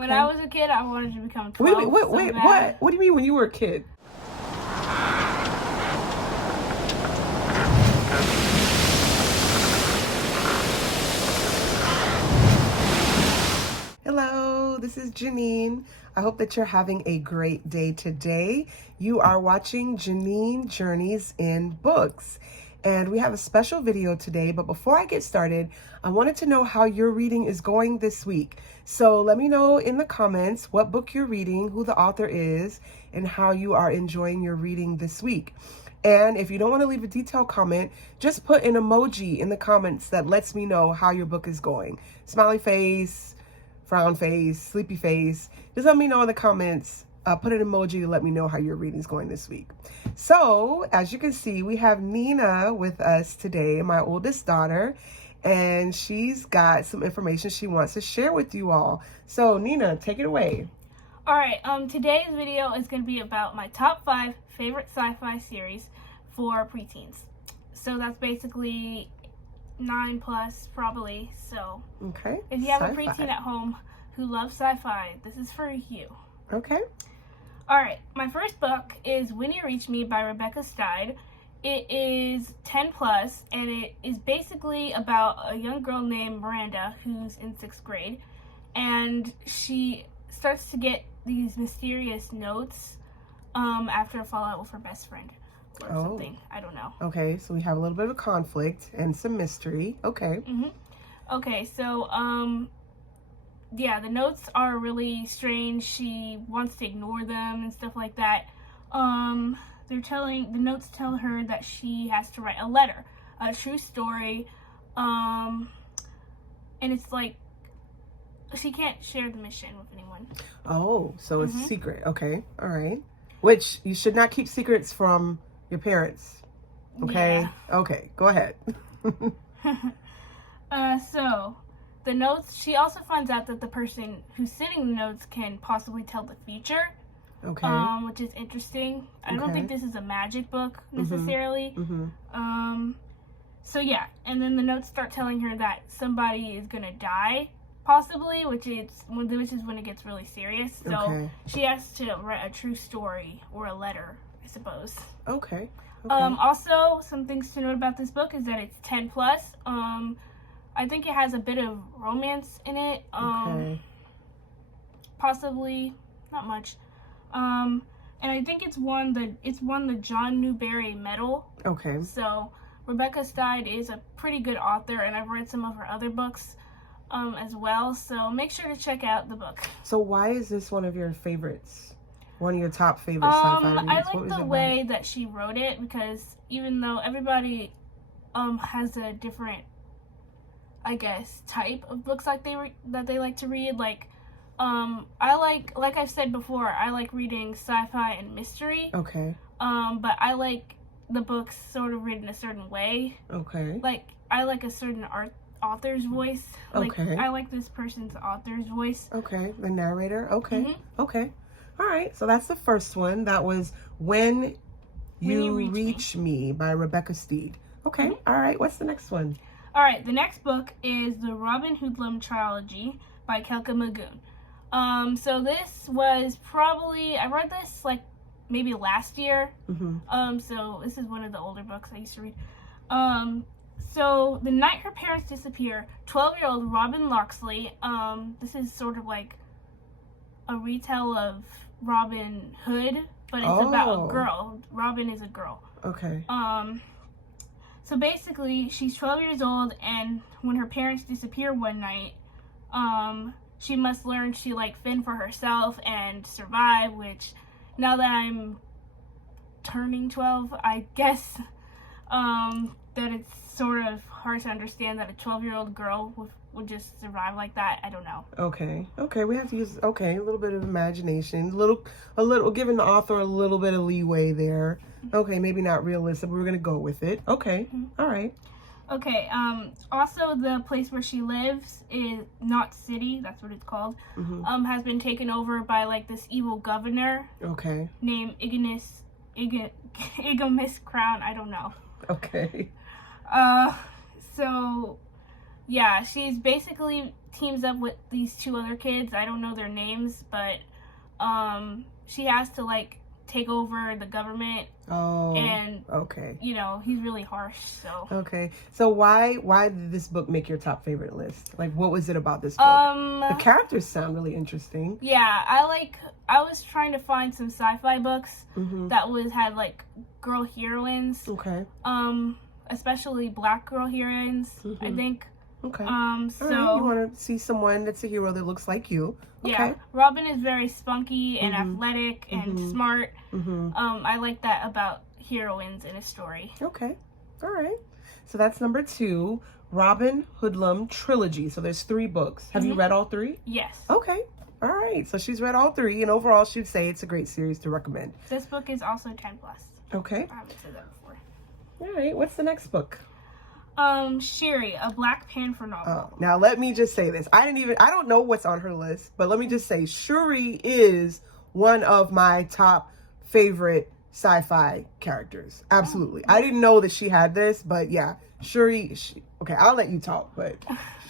When I was a kid, I wanted to become 12. Wait, what? What do you mean when you were a kid? Hello, this is Janine. I hope that you're having a great day today. You are watching Janine Journeys in Books. And we have a special video today, but before I get started, I wanted to know how your reading is going this week. So let me know in the comments what book you're reading, who the author is, and how you are enjoying your reading this week. And if you don't want to leave a detailed comment, just put an emoji in the comments that lets me know how your book is going. Smiley face, frown face, sleepy face. Just let me know in the comments. Put an emoji to let me know how your reading is going this week. So, as you can see, we have Nina with us today, my oldest daughter, and she's got some information she wants to share with you all. So, Nina, take it away. All right, today's video is going to be about my top 5 favorite sci-fi series for preteens. So that's basically 9+ probably. So, okay. If you have a preteen at home who loves sci-fi, this is for you. Okay. Alright, my first book is When You Reach Me by Rebecca Stead. It is 10+, and it is basically about a young girl named Miranda who's in 6th grade, and she starts to get these mysterious notes after a fallout with her best friend or something. I don't know. Okay, so we have a little bit of conflict and some mystery. Okay. Okay, so yeah, the notes are really strange. She wants to ignore them and stuff like that. The notes tell her that she has to write a letter, a true story, and it's like she can't share the mission with anyone. Oh, so it's secret. Okay, all right. Which you should not keep secrets from your parents. Okay. Yeah. Okay, go ahead. So the notes, she also finds out that the person who's sending the notes can possibly tell the future. Okay. Which is interesting. I don't think this is a magic book necessarily. So yeah, and then the notes start telling her that somebody is gonna die, possibly, which is when it gets really serious. So she has to write a true story or a letter, I suppose. Okay. Also, some things to note about this book is that it's 10+. I think it has a bit of romance in it. Possibly, not much. And I think it's won the John Newbery Medal. Okay. So Rebecca Stead is a pretty good author, and I've read some of her other books as well. So make sure to check out the book. So why is this one of your favorites? One of your top favorite sci-fi reads? I like the way that she wrote it, because even though everybody has a different, I guess, type of books that they like to read. Like like I've said before, I like reading sci-fi and mystery. Okay. But I like the books sort of written a certain way. Okay. Like I like a certain author's voice. Like, okay. I like this person's author's voice. Okay. The narrator. Okay. Okay. All right. So that's the first one. That was When You Reach Me by Rebecca Steed. Okay. All right. What's the next one? All right, the next book is the Robyn Hoodlum trilogy by Kelka Magoon. So this was probably, I read this like maybe last year. So this is one of the older books I used to read. So the night her parents disappear, 12-year-old Robyn Loxley, this is sort of like a retell of Robin Hood, but it's about a girl. Robyn is a girl. Okay. So basically, she's 12 years old, and when her parents disappear one night, she must learn to, like, fend for herself and survive, which, now that I'm turning 12, I guess, that it's sort of hard to understand that a 12-year-old girl would just survive like that. I don't know. Okay. Okay, we have to use, a little bit of imagination, a little, giving the author a little bit of leeway there. Okay, maybe not realistic, but we're gonna go with it. Okay. All right. Okay, also the place where she lives is Knot City, that's what it's called, has been taken over by, like, this evil governor. Okay. Named Ignis Crown, I don't know. Okay. So Yeah, she's basically teams up with these two other kids. I don't know their names, but she has to like take over the government. Oh, and okay. You know, he's really harsh. So okay. So why did this book make your top favorite list? Like, what was it about this book? The characters sound really interesting. Yeah, I was trying to find some sci-fi books that had like girl heroines. Okay. Especially black girl heroines. I think. Okay. So right. You want to see someone that's a hero that looks like you. Okay. Yeah. Robyn is very spunky and athletic and smart. I like that about heroines in a story. Okay. All right. So that's number 2, Robyn Hoodlum trilogy. So there's 3 books. Have you read all 3? Yes. Okay. All right. So she's read all 3, and overall she'd say it's a great series to recommend. This book is also 10+. Okay. I haven't said that before. All right. What's the next book? Shuri, a Black Panther novel. Oh, now let me just say this. I don't know what's on her list, but let me just say Shuri is one of my top favorite sci-fi characters. Absolutely. I didn't know that she had this, but yeah, Shuri, okay, I'll let you talk, but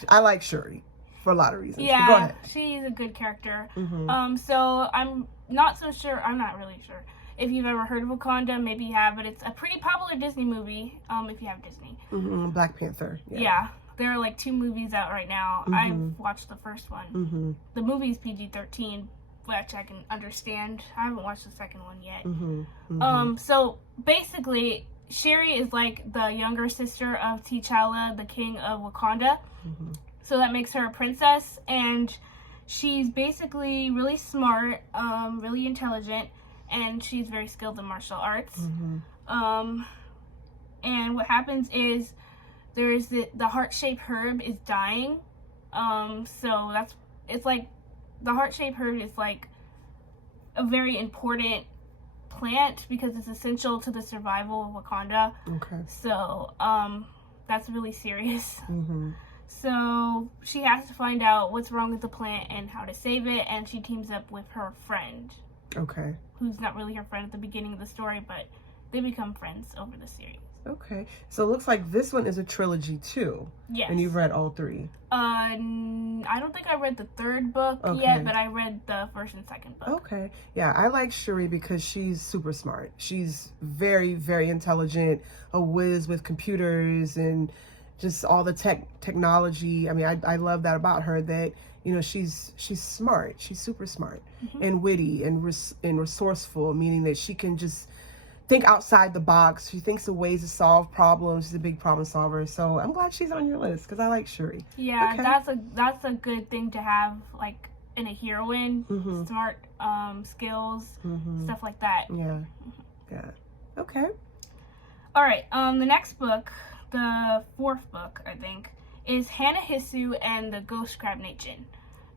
I like Shuri for a lot of reasons. Yeah, go ahead. She's a good character. So I'm not really sure if you've ever heard of Wakanda. Maybe you have, but it's a pretty popular Disney movie, if you have Disney. Black Panther. Yeah. There are like 2 movies out right now. I've watched the first one. The movie's PG-13, which I can understand. I haven't watched the second one yet. So basically, Shuri is like the younger sister of T'Challa, the king of Wakanda. So that makes her a princess, and she's basically really smart, really intelligent, and she's very skilled in martial arts. And what happens is there's the heart-shaped herb is dying. So it's like the heart-shaped herb is like a very important plant because it's essential to the survival of Wakanda. Okay. So that's really serious. So she has to find out what's wrong with the plant and how to save it, and she teams up with her friend. Okay. Who's not really her friend at the beginning of the story, but they become friends over the series. Okay. So it looks like this one is a trilogy too. Yes. And you've read all 3. I don't think I read the 3rd book yet, but I read the 1st and 2nd book. Okay. Yeah, I like Shuri because she's super smart. She's very, very intelligent, a whiz with computers and just all the technology. I mean, I love that about her, that, you know, she's smart. She's super smart and witty and resourceful, meaning that she can just think outside the box. She thinks of ways to solve problems. She's a big problem solver. So I'm glad she's on your list because I like Shuri. Yeah, okay. That's a good thing to have, like, in a heroine. Smart skills, stuff like that. Yeah. Yeah. Okay. All right. The next book, the 4th book, I think, is Hana and the Ghost Crab Nation.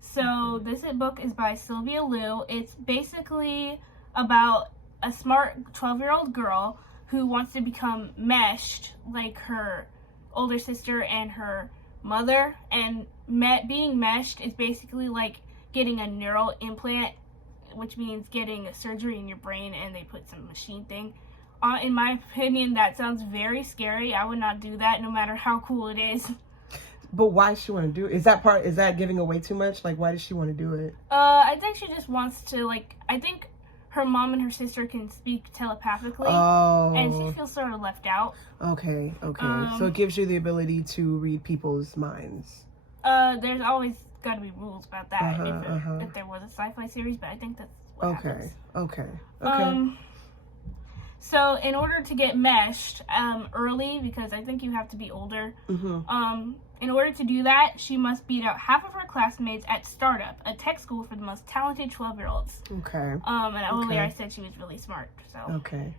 So this book is by Sylvia Liu. It's basically about a smart 12-year-old girl who wants to become meshed like her older sister and her mother. And being meshed is basically like getting a neural implant, which means getting a surgery in your brain and they put some machine thing. In my opinion, that sounds very scary. I would not do that no matter how cool it is. But why does she want to do it? Is that giving away too much? Like, why does she want to do it? I think she just wants to, like, I think her mom and her sister can speak telepathically. Oh. And she feels sort of left out. Okay. So it gives you the ability to read people's minds. There's always got to be rules about that if there was a sci-fi series, but I think that's what happens. Okay. So in order to get meshed early, because I think you have to be older, in order to do that, she must beat out half of her classmates at Startup, a tech school for the most talented 12-year-olds. Okay. And earlier I said she was really smart. So. Okay.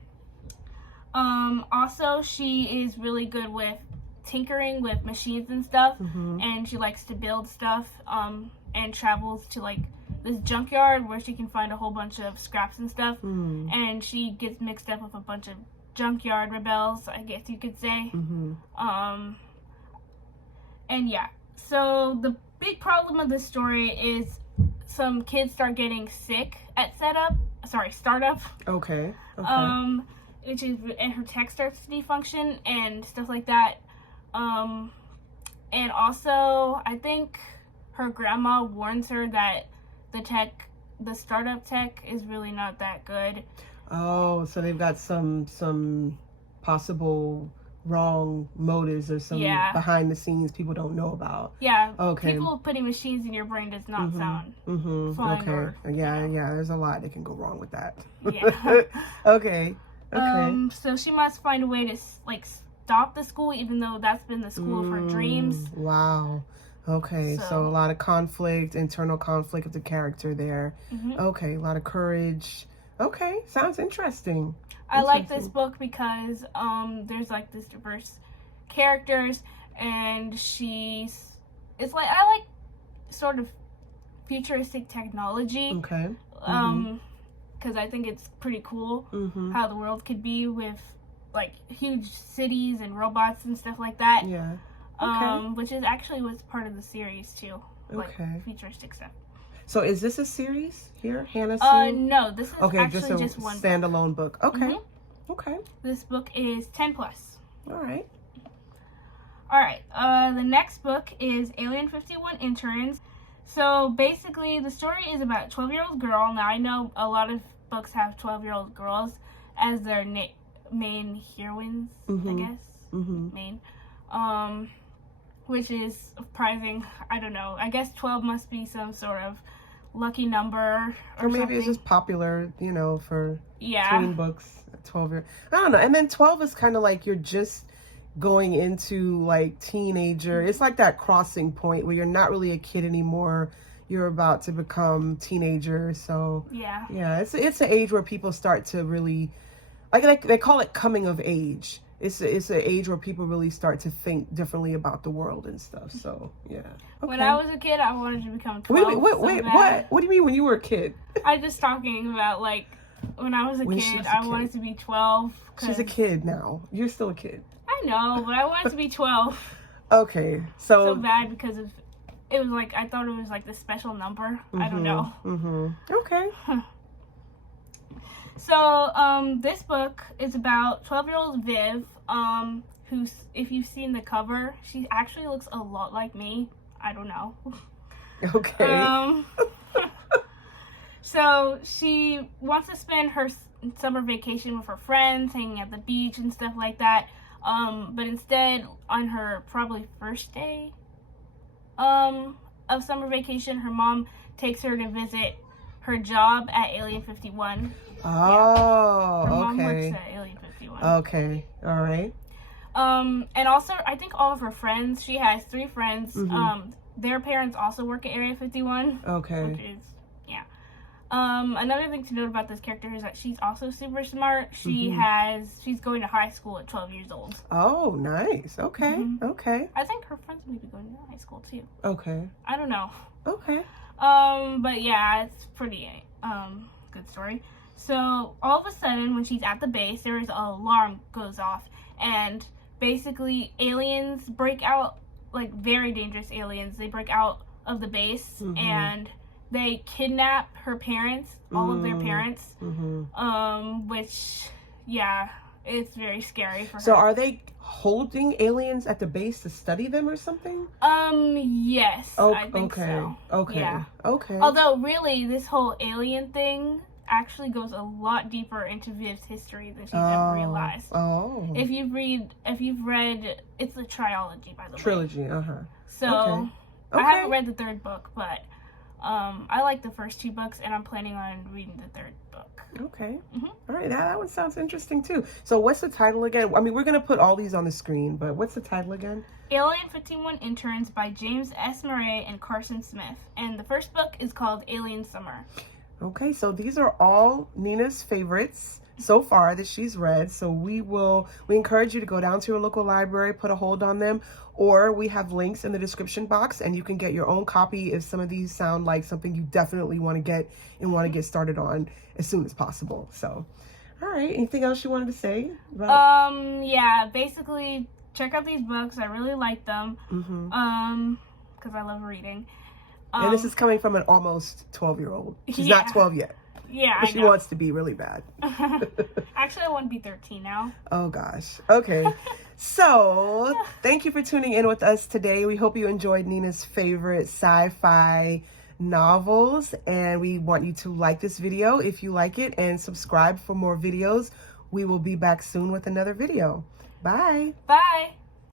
Also, she is really good with tinkering with machines and stuff, and she likes to build stuff, and travels to like this junkyard where she can find a whole bunch of scraps and stuff, and she gets mixed up with a bunch of junkyard rebels, I guess you could say. And yeah, so the big problem of this story is some kids start getting sick at Startup. Okay. And her tech starts to defunction and stuff like that. And also, I think her grandma warns her that the startup tech is really not that good. Oh, so they've got some possible wrong motives or some behind the scenes people don't know about. Yeah. Okay. People putting machines in your brain does not sound fun. Okay. Or, yeah. There's a lot that can go wrong with that. Yeah. Okay. So she must find a way to stop the school, even though that's been the school of her dreams. Wow. Okay. So a lot of conflict, internal conflict of the character there. Okay. A lot of courage. Okay. Sounds interesting. I like this book because there's like this diverse characters, and it's like I like sort of futuristic technology. Okay. Because I think it's pretty cool how the world could be with like huge cities and robots and stuff like that. Yeah. Okay. Which is actually what's part of the series too. Like futuristic stuff. So is this a series here, Hana? No, this is actually just one standalone book. Okay. Okay. This book is 10+. All right. The next book is Alien 51 Interns. So basically, the story is about a 12-year-old girl. Now, I know a lot of books have 12-year-old girls as their main heroines, I guess. Main. Which is surprising. I don't know. I guess 12 must be some sort of lucky number or maybe something. It's just popular, for teen books. 12 year. I don't know. And then 12 is kind of like you're just going into like teenager. It's like that crossing point where you're not really a kid anymore. You're about to become teenager. So yeah, it's an age where people start to really like they call it coming of age. It's an age where people really start to think differently about the world and stuff. So yeah. Okay. When I was a kid, I wanted to become 12. Wait, what? What do you mean when you were a kid? I'm just talking about like when I was a kid, I wanted to be 12. She's a kid now. You're still a kid. I know, but I wanted to be 12. Okay, so bad because it was like I thought it was like the special number. I don't know. Okay. So this book is about 12-year-old Viv, who's, if you've seen the cover, she actually looks a lot like me. I don't know. Okay. So she wants to spend her summer vacation with her friends, hanging at the beach and stuff like that. But instead, on her probably first day of summer vacation, her mom takes her to visit her job at Alien 51. Oh, her mom works at Alien 51. Okay, all right. And also, I think all of her friends, she has 3 friends, their parents also work at Area 51. Okay. Which is, another thing to note about this character is that she's also super smart. She's going to high school at 12 years old. Oh, nice. Okay. Okay. I think her friends may be going to high school too. Okay. I don't know. Okay. But yeah, it's pretty, good story. So all of a sudden, when she's at the base, there is an alarm goes off, and basically aliens break out, like very dangerous aliens. They break out of the base and they kidnap her parents, all of their parents, which, yeah, it's very scary for her. So are they holding aliens at the base to study them or something? Yes, I think so. Okay. Yeah. Okay. Although, really, this whole alien thing actually goes a lot deeper into Viv's history than she's ever realized. Oh. If you've read, it's a trilogy, by the way. Trilogy, So, I haven't read the 3rd book, but I like the first 2 books, and I'm planning on reading the 3rd book. Okay. All right, that one sounds interesting too. So what's the title again? I mean, we're going to put all these on the screen, but what's the title again? Alien 51 Interns by James S. Murray and Carsen Smith. And the first book is called Alien Summer. Okay, so these are all Nina's favorites so far that she's read. So we encourage you to go down to your local library, put a hold on them, or we have links in the description box and you can get your own copy if some of these sound like something you definitely want to get and want to get started on as soon as possible. So, all right, anything else you wanted to say about yeah, basically check out these books. I really like them. Because I love reading. And this is coming from an almost 12-year-old. She's Yeah. not 12 yet. Yeah, But I she know. wants to be really bad. Actually, I want to be 13 now. Oh gosh. Okay. So thank you for tuning in with us today. We hope you enjoyed Nina's favorite sci-fi novels, and we want you to like this video if you like it and subscribe for more videos. We will be back soon with another video. Bye. Bye.